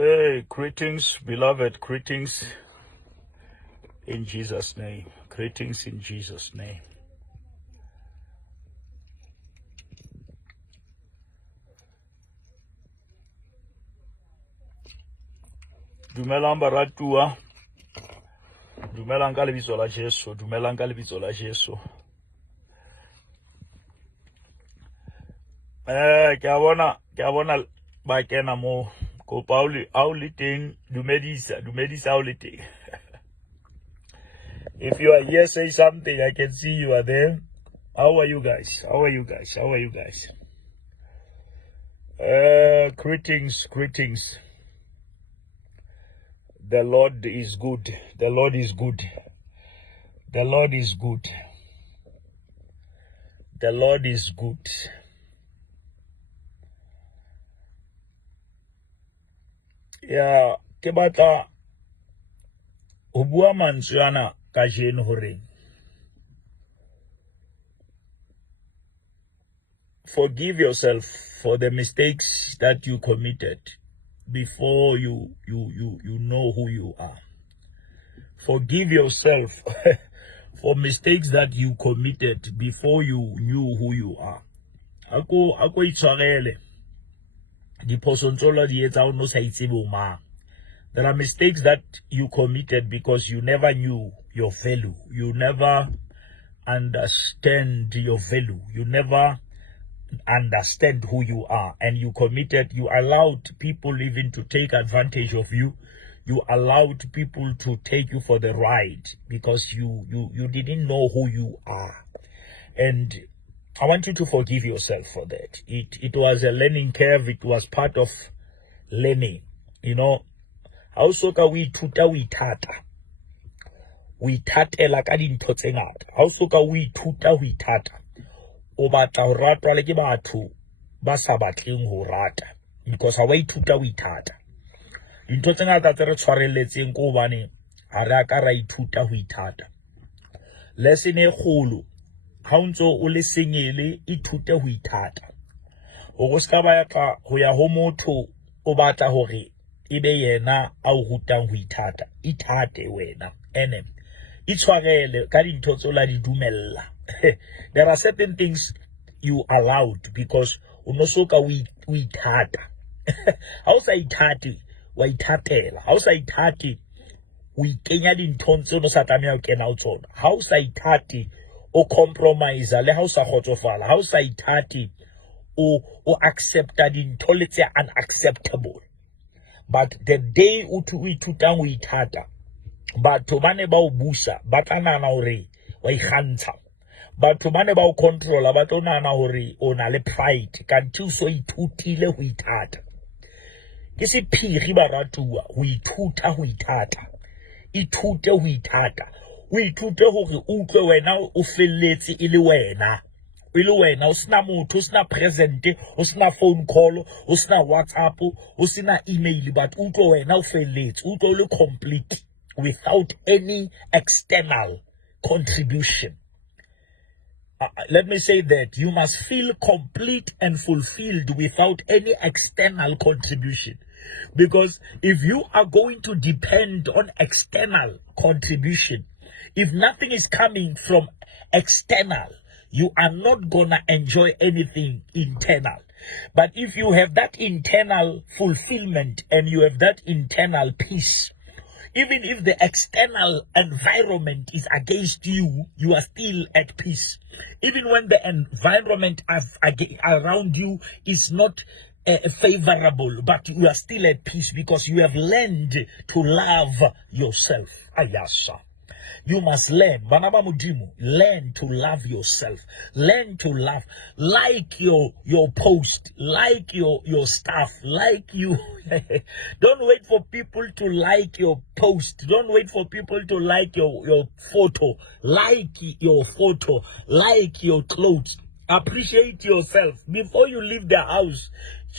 Hey, greetings, beloved, greetings in Jesus' name. Greetings in Jesus' name. Dumelang baratua. Dumelang ka lebitso la Jesu. Dumelang ka lebitso la Jesu. Ke a bona ba kena mo. Ko Pauli au le teng, dumedisa au le teng. If you are here, say something. I can see you are there. How are you guys? How are you guys? How are you guys? Greetings. The Lord is good. The Lord is good. The Lord is good. The Lord is good. Yeah, ke batla ho bua mantswe ana ka jeno hore forgive yourself for the mistakes that you committed before you know who you are. Forgive yourself for mistakes that you committed before you knew who you are. Ako itshwarele diphoso ntsola di etsa o no sa itsebe mang. There are mistakes that you committed because you never knew your value. You never understand your value. You never understand who you are. And you allowed people even to take advantage of you. You allowed people to take you for the ride because you didn't know who you are. And I want you to forgive yourself for that. It was a learning curve. It was part of learning. You know, also ka we ithuta we ithatela ka dintho tse ngata. Also ka we ithuta we ithata. O batla ho ratwa le ke batho ba sa batleng ho rata because ha wa ithuta we ithata. Dintho tse ngata tse re tshwarelletseng ko bane ha re ka ra ithuta ho ithata. Lesson e kgolo ha ntso o le sengele ithute ho ithata. O go ska ba ya ho ya ho motho o batla hore ebe yena a o rutang ho ithata. Ithate wena ene itshwarele ka dintho tse la di dumella. There are certain things you allowed because unosoka we ithata. Ha o sa ithate wa ithatela. Ha o sa ithate o ikenya dintho tse no sa tlameha ho kena ho tsona. Ha o sa ithate o compromise le ha o sa khotsofala. Ha o sa ithate o accepta dintho le tse unacceptable. But the day o ithutang ho ithata, batho bane ba o busa ba tla nana hore wa ikgantsha. Batho bane ba o controla ba tla nana hore o na le pride kanti o so ithutile ho ithata. Ke sephiri baratuwa ho ithuta ho ithata. Ithute ho ithata. O ithute hore o utlwe wena o felletse ile wena. Ile wena o sina motho, o sina present, o sina phone call, o sina WhatsApp, o sina email, but utlwe wena o felletse, utlwe le complete without any external contribution. Let me say that you must feel complete and fulfilled without any external contribution. Because if you are going to depend on external contribution, if nothing is coming from external, you are not gonna enjoy anything internal. But if you have that internal fulfillment and you have that internal peace, even if the external environment is against you, you are still at peace. Even when the environment around you is not favorable, but you are still at peace because you have learned to love yourself. Ayasha. You must learn, Banaba Mudimu, learn to love yourself. Learn to love. Like your post, like your stuff, like you. Don't wait for people to like your post. Don't wait for people to like your photo. Like your photo. Like your clothes. Appreciate yourself. Before you leave the house,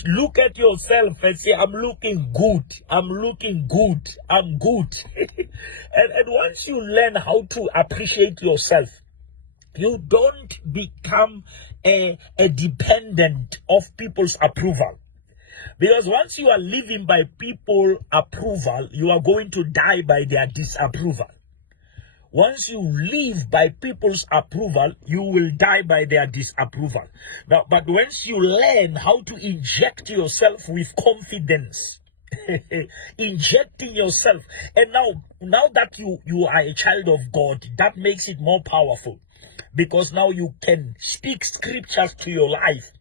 look at yourself and say, I'm looking good. I'm looking good. I'm good. and once you learn how to appreciate yourself, you don't become a dependent of people's approval. Because once you are living by people approval, you are going to die by their disapproval. Once you live by people's approval, you will die by their disapproval. Now, but once you learn how to inject yourself with confidence, injecting yourself, and now that you are a child of God, that makes it more powerful, because now you can speak scriptures to your life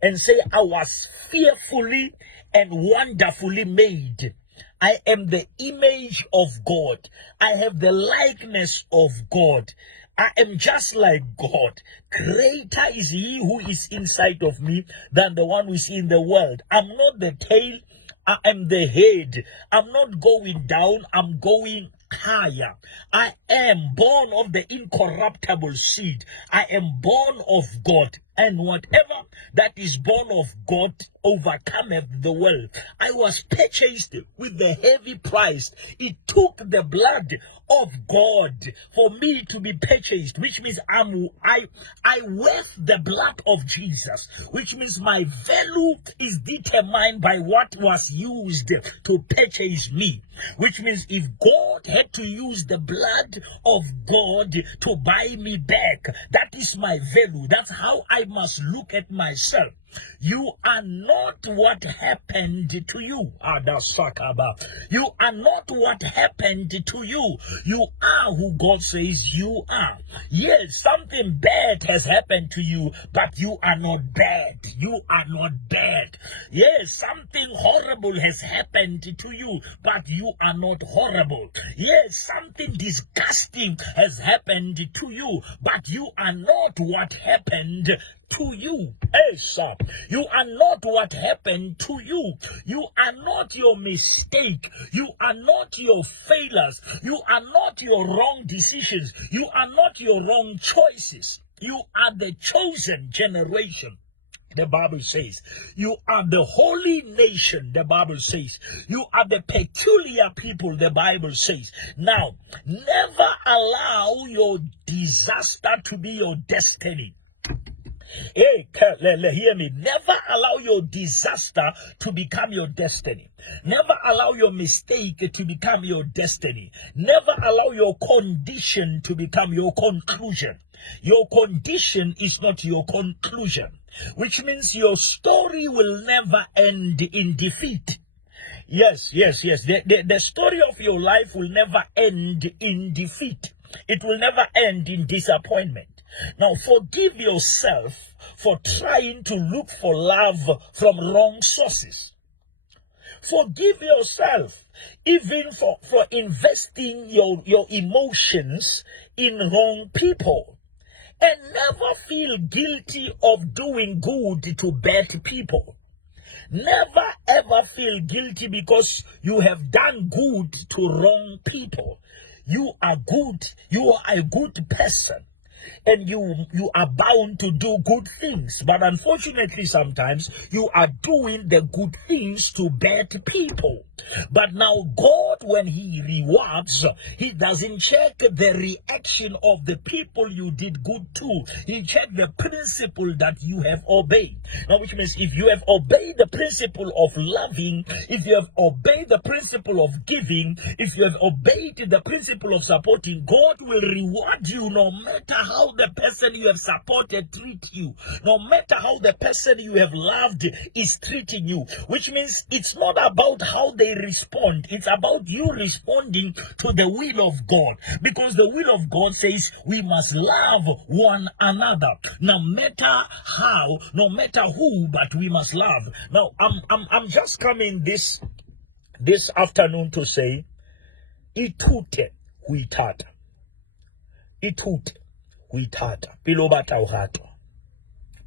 and say, I was fearfully and wonderfully made. I am the image of God. I have the likeness of God. I am just like God. Greater is he who is inside of me than the one who is in the world. I'm not the tail, I am the head. I'm not going down, I'm going higher. I am born of the incorruptible seed. I am born of God. And whatever that is born of God overcometh the world. I was purchased with the heavy price. It took the blood of God for me to be purchased, which means I worth the blood of Jesus, which means my value is determined by what was used to purchase me, which means if God had to use the blood of God to buy me back, that is my value. That's how I must look at myself. You are not what happened to you. You are not what happened to you. You are who God says you are. Yes, something bad has happened to you, but you are not bad. You are not bad. Yes, something horrible has happened to you, but you are not horrible. Yes, something disgusting has happened to you, but you are not what happened to you. Esa, you are not what happened to you. You are not your mistake. You are not your failures. You are not your wrong decisions. You are not your wrong choices. You are the chosen generation. The Bible says you are the holy nation. The Bible says you are the peculiar people. The Bible says. Now, never allow your disaster to be your destiny. Hey, hear me. Never allow your disaster to become your destiny. Never allow your mistake to become your destiny. Never allow your condition to become your conclusion. Your condition is not your conclusion, which means your story will never end in defeat. Yes. The story of your life will never end in defeat. It will never end in disappointment. Now, forgive yourself for trying to look for love from wrong sources. Forgive yourself even for investing your emotions in wrong people. And never feel guilty of doing good to bad people. Never ever feel guilty because you have done good to wrong people. You are good. You are a good person. And you are bound to do good things. But unfortunately, sometimes you are doing the good things to bad people. But now God, when he rewards, he doesn't check the reaction of the people you did good to. He checks the principle that you have obeyed. Now, which means if you have obeyed the principle of loving, if you have obeyed the principle of giving, if you have obeyed the principle of supporting, God will reward you no matter how the person you have supported treat you, no matter how the person you have loved is treating you, which means it's not about how they respond, it's about you responding to the will of God, because the will of God says we must love one another, no matter how, no matter who, but we must love. Now, I'm just coming this afternoon to say, itute huitata. Itute huitata. Pelo bata uhato.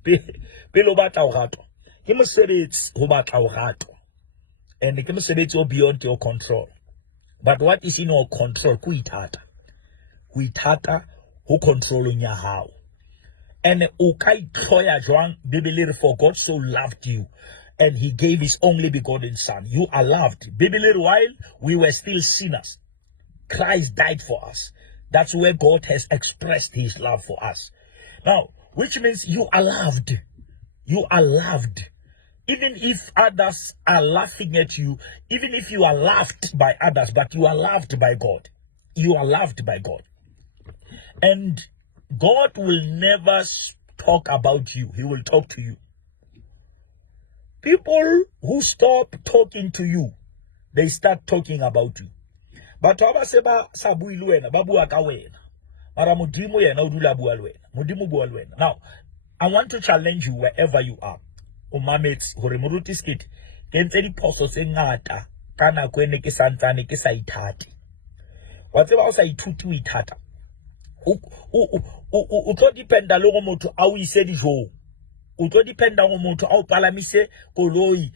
Pelo bata uhato. Himusebets hubata uhato. And the himusebets are beyond your control. But what is in your control? Huitata. Huitata who controlling your how. And ukai toya joan bibili, for God so loved you, and he gave his only begotten son. You are loved. Bibili, while we were still sinners, Christ died for us. That's where God has expressed his love for us. Now, which means you are loved. You are loved. Even if others are laughing at you, even if you are laughed by others, but you are loved by God. You are loved by God. And God will never talk about you. He will talk to you. People who stop talking to you, they start talking about you. But seba sabu iluena, babu akawena. Mara mudimu yena udula bualwena. Mudimu bualwena. Now, I want to challenge you wherever you are. Umamets horimuruti skit. Kenteri poso sengata. Kana kwene kisantane kisaitati. Whatever else I tutu itata. Uto dependa longo moto au isedi jo. Uto dependa longo moto au palamise koloi.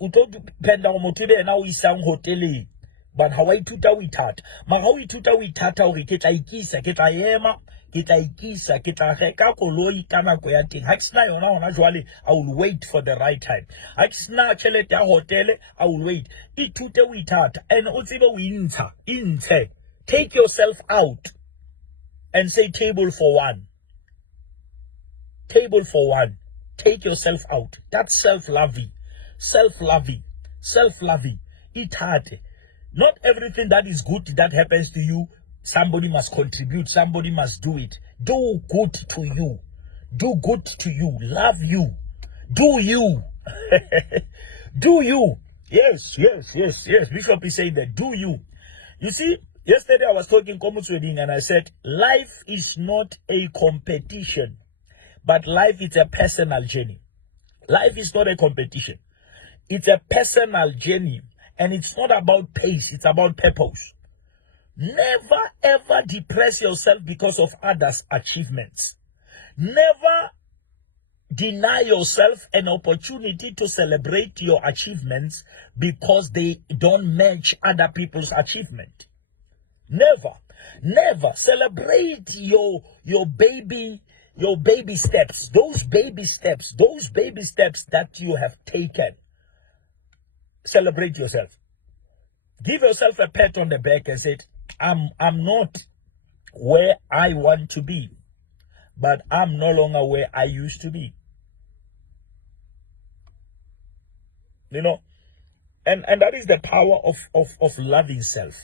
Uto dependa longo moto de na uisang hoteli. But Hawaii tuta witata. Ma Hawaii tuta witata ori kita ikisa, kita yema, kita ikisa, kita reka koloi kana kweyati. Haksna yona ona jwale, I will wait for the right time. Haksna chelete hotele, I will wait. Itute witata. And utsibe winta, inte. Take yourself out and say table for one. Table for one. Take yourself out. That's self-loving. Self-loving. Self-loving. It hard. Not everything that is good that happens to you, somebody must contribute. Somebody must do it. Do good to you. Do good to you. Love you. Do you. Do you. Yes. Bishop is saying that. Do you. You see, yesterday I was talking Commons Wedding and I said, life is not a competition, but life is a personal journey. Life is not a competition. It's a personal journey. And it's not about pace, it's about purpose. Never ever depress yourself because of others' achievements. Never deny yourself an opportunity to celebrate your achievements because they don't match other people's achievement. Never celebrate your baby steps, those baby steps that you have taken. Celebrate yourself. Give yourself a pat on the back and say, I'm not where I want to be, but I'm no longer where I used to be. You know, and that is the power of loving self.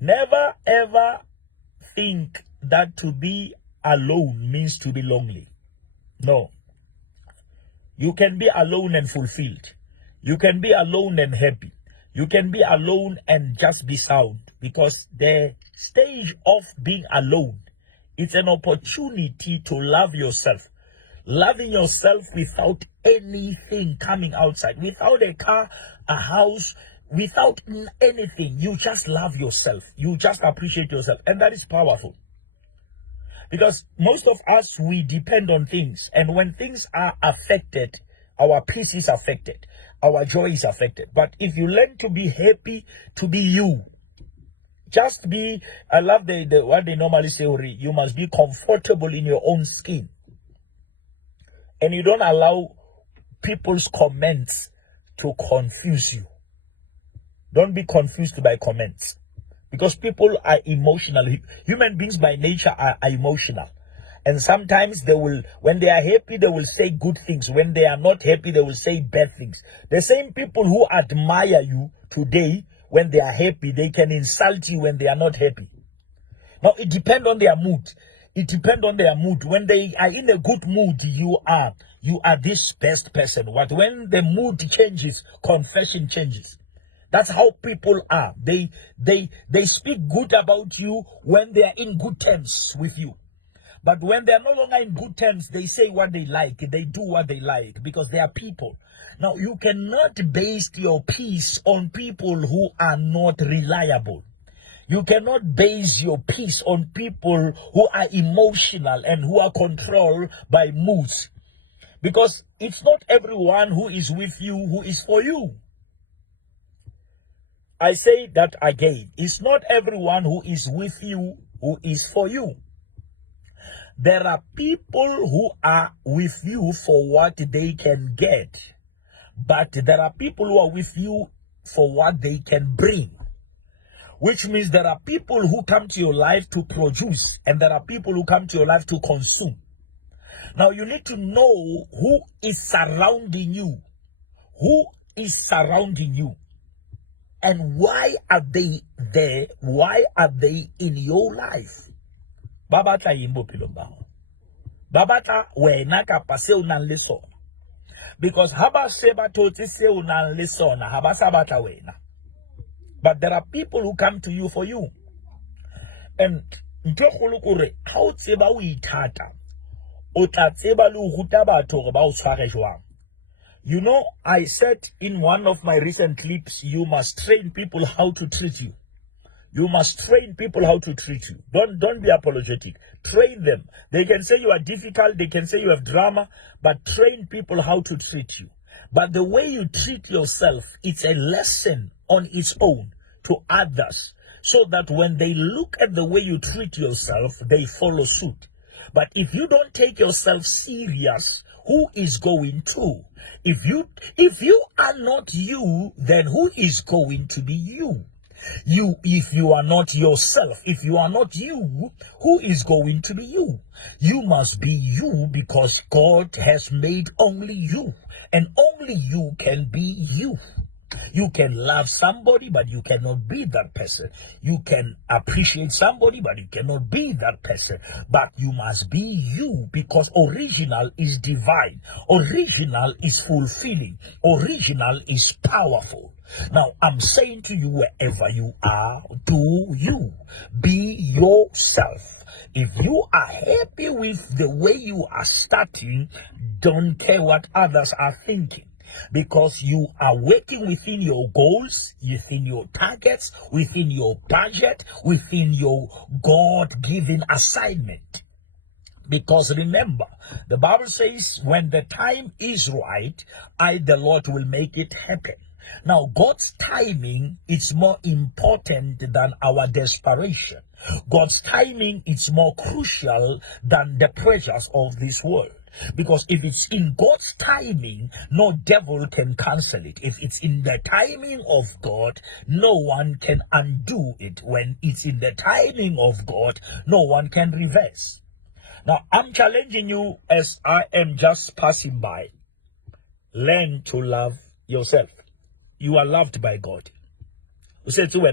Never ever think that to be alone means to be lonely. No. You can be alone and fulfilled. You can be alone and happy. You can be alone and just be sound. Because the stage of being alone, it's an opportunity to love yourself. Loving yourself without anything coming outside. Without a car, a house, without anything. You just love yourself. You just appreciate yourself. And that is powerful. Because most of us, we depend on things. And when things are affected, our peace is affected. Our joy is affected. But if you learn to be happy, to be you, just be, I love what they normally say, you must be comfortable in your own skin. And you don't allow people's comments to confuse you. Don't be confused by comments. Because people are emotional. Human beings by nature are emotional. And sometimes they will, when they are happy, they will say good things. When they are not happy, they will say bad things. The same people who admire you today, when they are happy, they can insult you when they are not happy. Now, it depends on their mood. It depends on their mood. When they are in a good mood, you are this best person. But when the mood changes, confession changes. That's how people are. They speak good about you when they are in good terms with you. But when they're no longer in good terms, they say what they like. They do what they like because they are people. Now, you cannot base your peace on people who are not reliable. You cannot base your peace on people who are emotional and who are controlled by moods. Because it's not everyone who is with you who is for you. I say that again. It's not everyone who is with you who is for you. There are people who are with you for what they can get. But there are people who are with you for what they can bring. Which means there are people who come to your life to produce. And there are people who come to your life to consume. Now you need to know who is surrounding you. Who is surrounding you? And why are they there? Why are they in your life? Babata yimbo pilomba. Babata wena kapase unan leso. Because haba seba toti se unan leso na haba sabata wena. But there are people who come to you for you. And ntokulukure how tseba o itata. O tla tseba le ho ruta batho gore ba o tshware jwang. You know, I said in one of my recent clips, you must train people how to treat you. You must train people how to treat you. Don't be apologetic. Train them. They can say you are difficult. They can say you have drama, but train people how to treat you. But the way you treat yourself, it's a lesson on its own to others, so that when they look at the way you treat yourself, they follow suit. But if you don't take yourself serious, who is going to? If you are not you, then who is going to be you? If you are not yourself, if you are not you, who is going to be you? You must be you, because God has made only you, and only you can be you. You can love somebody, but you cannot be that person. You can appreciate somebody, but you cannot be that person. But you must be you, because original is divine. Original is fulfilling. Original is powerful. Now, I'm saying to you, wherever you are, do you. Be yourself. If you are happy with the way you are starting, don't care what others are thinking. Because you are working within your goals, within your targets, within your budget, within your God-given assignment. Because remember, the Bible says, when the time is right, I, the Lord, will make it happen. Now, God's timing is more important than our desperation. God's timing is more crucial than the pressures of this world. Because if it's in God's timing, no devil can cancel it. If it's in the timing of God, no one can undo it. When it's in the timing of God, no one can reverse. Now, I'm challenging you as I am just passing by. Learn to love yourself. You are loved by God. You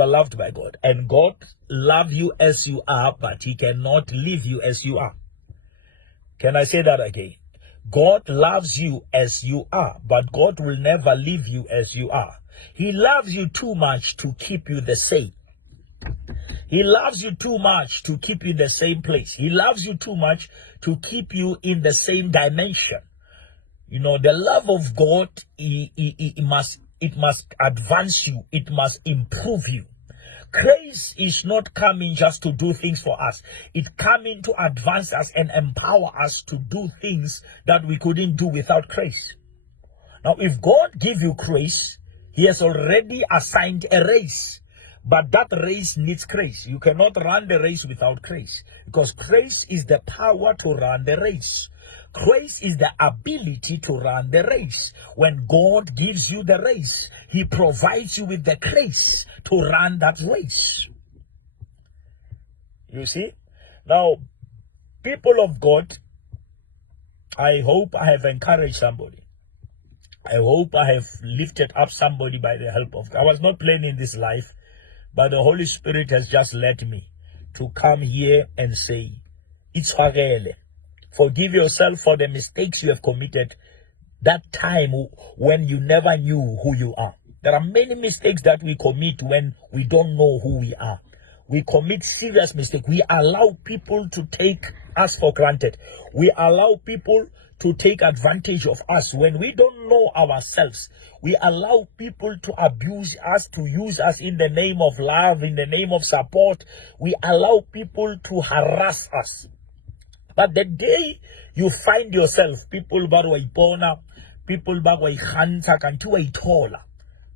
are loved by God. And God loves you as you are, but He cannot leave you as you are. Can I say that again? God loves you as you are, but God will never leave you as you are. He loves you too much to keep you the same. He loves you too much to keep you in the same place. He loves you too much to keep you in the same dimension. You know, the love of God, it must advance you. It must improve you. Grace is not coming just to do things for us. It's coming to advance us and empower us to do things that we couldn't do without grace. Now, if God gives you grace, He has already assigned a race. But that race needs grace. You cannot run the race without grace, because grace is the power to run the race. Grace is the ability to run the race. When God gives you the race, He provides you with the grace to run that race. You see? Now, people of God, I hope I have encouraged somebody. I hope I have lifted up somebody by the help of God. I was not planning this life, but the Holy Spirit has just led me to come here and say, it's Harele. Forgive yourself for the mistakes you have committed that time when you never knew who you are. There are many mistakes that we commit when we don't know who we are. We commit serious mistakes. We allow people to take us for granted. We allow people to take advantage of us when we don't know ourselves. We allow people to abuse us, to use us in the name of love, in the name of support. We allow people to harass us. But the day you find yourself, people barwaipona, people barwaihanta kantuwaitola.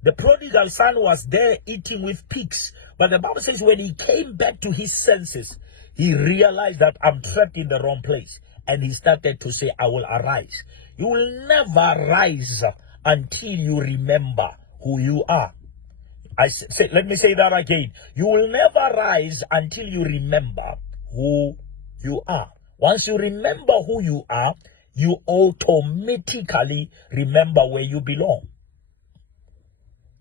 The prodigal son was there eating with pigs. But the Bible says when he came back to his senses, he realized that I'm trapped in the wrong place. And he started to say, I will arise. You will never rise until you remember who you are. Let me say that again. You will never rise until you remember who you are. Once you remember who you are, you automatically remember where you belong.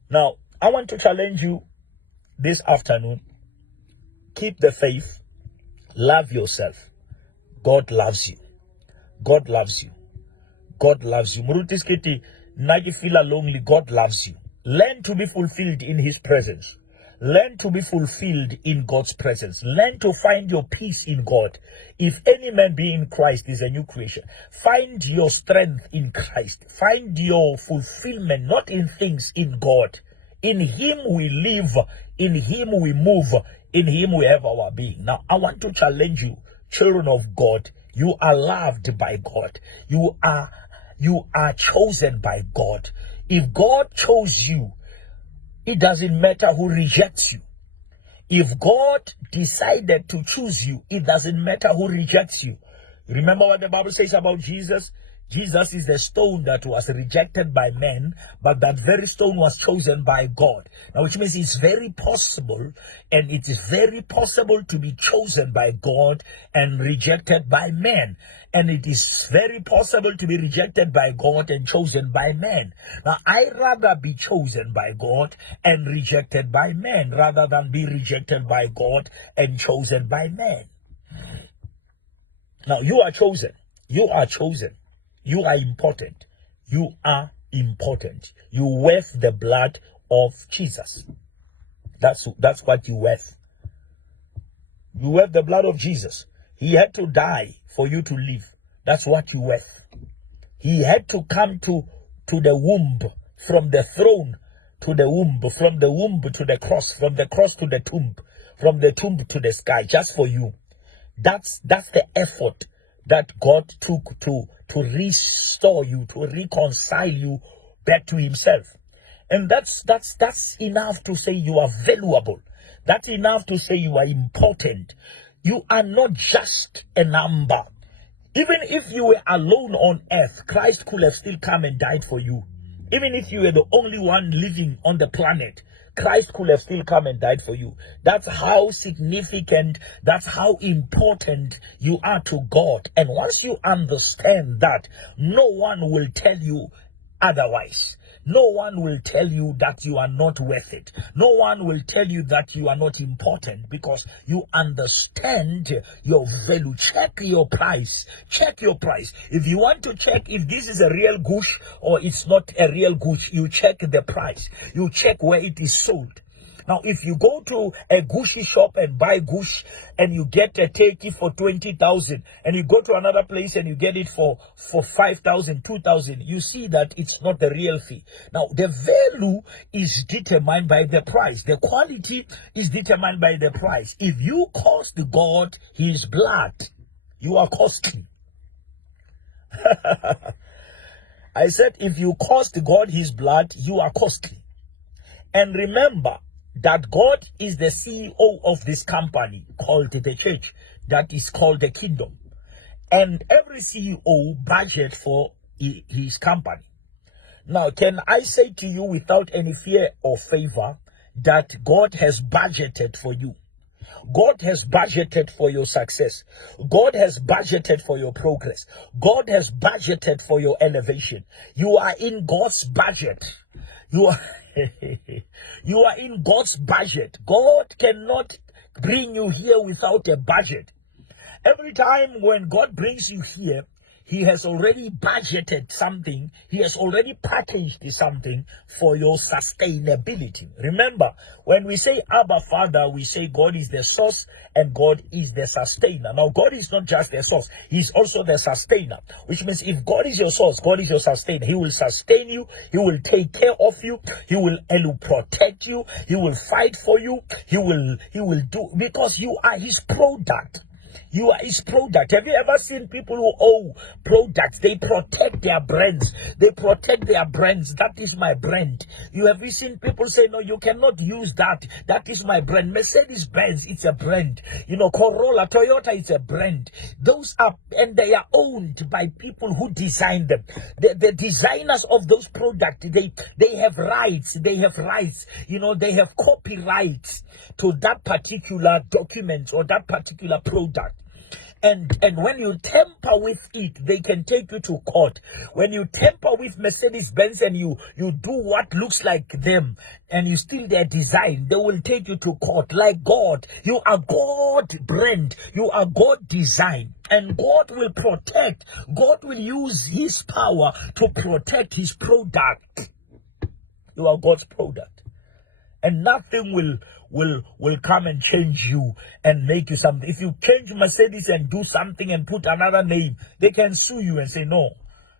Now, I want to challenge you this afternoon. Keep the faith. Love yourself. God loves you. God loves you. God loves you. Muruti Sekete, now you feel lonely, God loves you. Learn to be fulfilled in His presence. Learn to be fulfilled in God's presence. Learn to find your peace in God. If any man be in Christ, is a new creation. Find your strength in Christ. Find your fulfillment, not in things, in God. In Him we live. In Him we move. In Him we have our being. Now, I want to challenge you, children of God. You are loved by God. You are chosen by God. If God chose you, it doesn't matter who rejects you. If God decided to choose you, it doesn't matter who rejects you. Remember what the Bible says about Jesus? Jesus is the stone that was rejected by men, but that very stone was chosen by God. Now, which means it's very possible, and it is very possible to be chosen by God and rejected by men. And it is very possible to be rejected by God and chosen by men. Now, I'd rather be chosen by God and rejected by men rather than be rejected by God and chosen by men. Now, you are chosen. You are chosen. You are important. You are important. You worth the blood of Jesus. That's what you worth. You worth the blood of Jesus. He had to die for you to live. That's what you worth. He had to come to the womb, from the throne to the womb, from the womb to the cross, from the cross to the tomb, from the tomb to the sky, just for you. That's the effort that God took to restore you, to reconcile you back to Himself. And that's enough to say you are valuable. That's enough to say you are important. You are not just a number. Even if you were alone on earth, Christ could have still come and died for you. Even if you were the only one living on the planet, Christ could have still come and died for you. That's how significant, that's how important you are to God. And once you understand that, no one will tell you otherwise. No one will tell you that you are not worth it. No one will tell you that you are not important, because you understand your value. Check your price. Check your price. If you want to check if this is a real goosh or it's not a real goosh, you check the price. You check where it is sold. Now, if you go to a Gucci shop and buy Gucci and you get a turkey for 20,000, and you go to another place and you get it for 5,000, 2,000, you see that it's not the real thing. Now, the value is determined by the price. The quality is determined by the price. If you cost God His blood, you are costly. I said, if you cost God His blood, you are costly. And remember that God is the CEO of this company called the church, that is called the kingdom. And every CEO budget for his company. Now, can I say to you without any fear or favor that God has budgeted for you? God has budgeted for your success. God has budgeted for your progress. God has budgeted for your elevation. You are in God's budget. You are in God's budget. God cannot bring you here without a budget. Every time when God brings you here, He has already budgeted something. He has already packaged something for your sustainability. Remember, when we say Abba Father, we say God is the source and God is the sustainer. Now, God is not just the source. He's also the sustainer, which means if God is your source, God is your sustainer. He will sustain you. He will take care of you. He will protect you. He will fight for you. He will do, because you are His product. You are His product. Have you ever seen people who own products? They protect their brands. They protect their brands. That is my brand. You have seen people say, no, you cannot use that. That is my brand. Mercedes-Benz, it's a brand. Corolla, Toyota, it's a brand. Those are, and they are owned by people who design them. The designers of those products, they have rights. They have rights. They have copyrights to that particular document or that particular product. And when you tamper with it, they can take you to court. When you tamper with Mercedes-Benz and you do what looks like them and you steal their design, they will take you to court. Like God, you are God brand, you are God design, and God will protect. God will use his power to protect his product. You are God's product. And nothing will come and change you and make you something. If you change Mercedes and do something and put another name, they can sue you and say, no,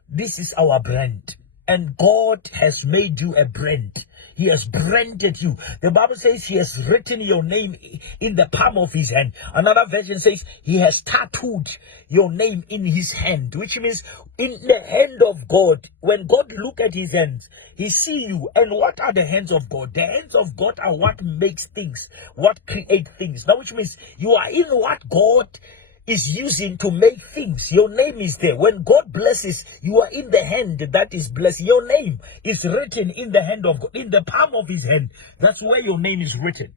this is our brand. And God has made you a brand. He has branded you. The Bible says he has written your name in the palm of his hand. Another version says he has tattooed your name in his hand, which means in the hand of God. When God look at his hands, he see you. And what are the hands of God? The hands of God are what makes things, what create things. Now, which means you are in what God is using to make things. Your name is there. When God blesses, you are in the hand that is blessed. Your name is written in the hand of God, in the palm of his hand. That's where your name is written.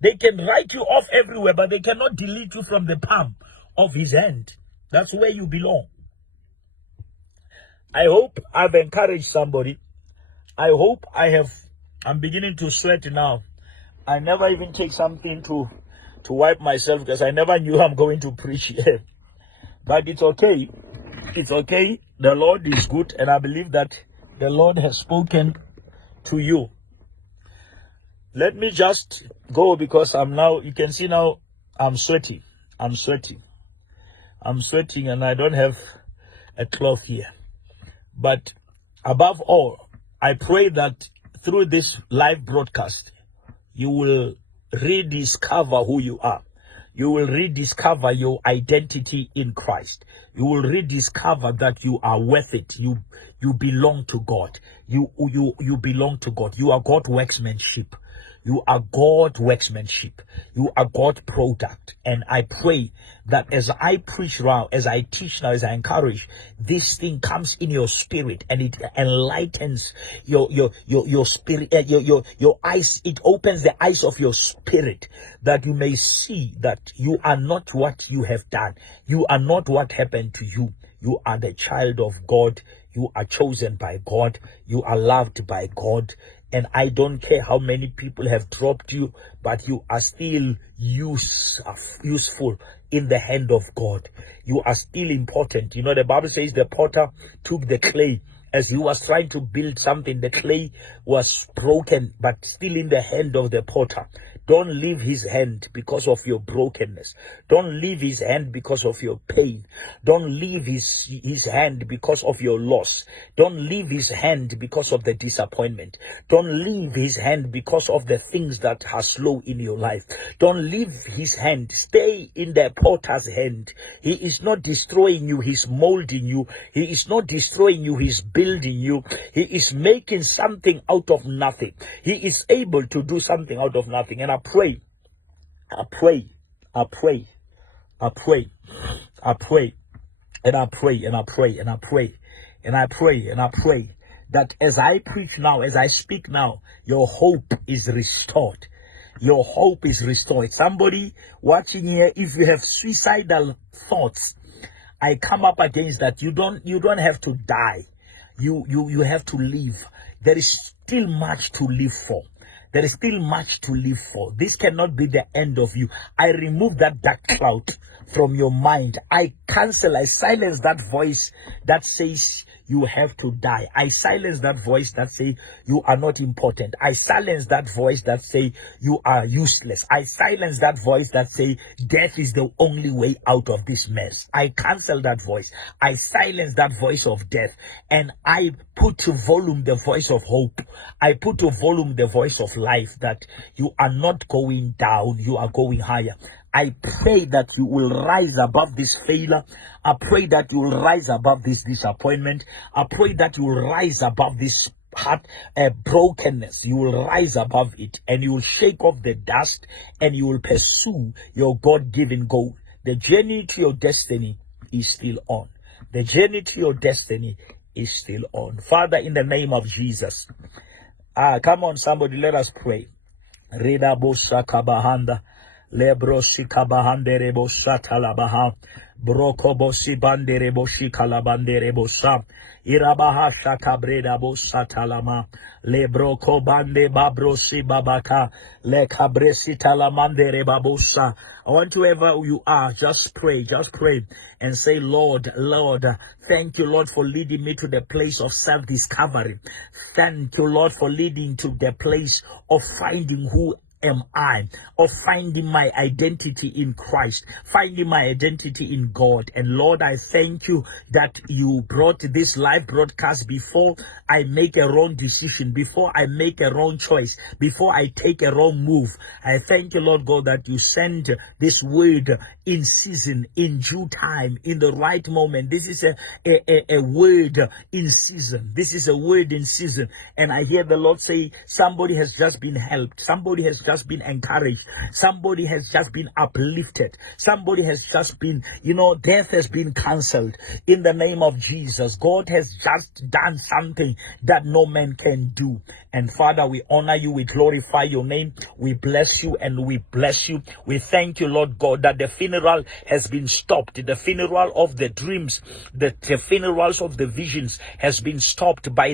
They can write you off everywhere, but they cannot delete you from the palm of his hand. That's where you belong. I hope I've encouraged somebody. I hope I'm beginning to sweat now. I never even take something to wipe myself because I never knew I'm going to preach here. But it's okay. It's okay. The Lord is good, and I believe that the Lord has spoken to you. Let me just go because you can see now I'm sweating. I'm sweating, and I don't have a cloth here. But above all, I pray that through this live broadcast, you will rediscover who you are. You will rediscover your identity in Christ. You will rediscover that you are worth it. You belong to God. You belong to God. You are God's workmanship. You are God's workmanship. You are God's product. And I pray that as I preach now, as I teach now, as I encourage, this thing comes in your spirit and it enlightens your spirit, your eyes. It opens the eyes of your spirit that you may see that you are not what you have done. You are not what happened to you. You are the child of God. You are chosen by God. You are loved by God. And I don't care how many people have dropped you, but you are still useful in the hand of God. You are still important. You know, the Bible says the potter took the clay. As he was trying to build something, the clay was broken, but still in the hand of the potter. Don't leave his hand because of your brokenness. Don't leave his hand because of your pain. Don't leave his hand because of your loss. Don't leave his hand because of the disappointment. Don't leave his hand because of the things that are slow in your life. Don't leave his hand. Stay in the potter's hand. He is not destroying you. He's molding you. He is not destroying you. He's building you. He is making something out of nothing. He is able to do something out of nothing. And I pray that as I preach now, as I speak now, your hope is restored. Your hope is restored. Somebody watching here, if you have suicidal thoughts, I come up against that. You don't have to die. You have to live. There is still much to live for. There is still much to live for. This cannot be the end of you. I remove that dark cloud from your mind. I silence that voice that says you have to die. I silence that voice that says you are not important. I silence that voice that says you are useless. I silence that voice that says death is the only way out of this mess. I cancel that voice. I silence that voice of death, and I put to volume the voice of hope. I put to volume the voice of life, that you are not going down, you are going higher. I pray that you will rise above this failure. I pray that you will rise above this disappointment. I pray that you will rise above this heart brokenness. You will rise above it, and you will shake off the dust, and you will pursue your God-given goal. The journey to your destiny is still on. The journey to your destiny is still on. Father, in the name of Jesus. Come on, somebody, let us pray. Reda Bosa Kabahanda. Lebroshika bahanderebo satalabaha. Brokobosi banderebo shikalabanderebo sa. Irabaha shatabreda bo satalama. Lebroko bande babrosi babaka. Le cabresi talamandere babosa. I want whoever you are, just pray and say, Lord, thank you, Lord, for leading me to the place of self-discovery. Thank you, Lord, for leading to the place of finding who am I, of finding my identity in Christ, finding my identity in God. And Lord, I thank you that you brought this live broadcast before I make a wrong decision, before I make a wrong choice, before I take a wrong move. I thank you, Lord God, that you send this word in season, in due time, in the right moment. This is a word in season. This is a word in season. And I hear the Lord say, somebody has just been helped. Somebody has just been encouraged. Somebody has just been uplifted. Somebody has just been, death has been cancelled. In the name of Jesus, God has just done something that no man can do. And Father, we honor you. We glorify your name. We bless you and we bless you. We thank you, Lord God, that the funeral has been stopped. The funeral of the dreams, the funerals of the visions has been stopped by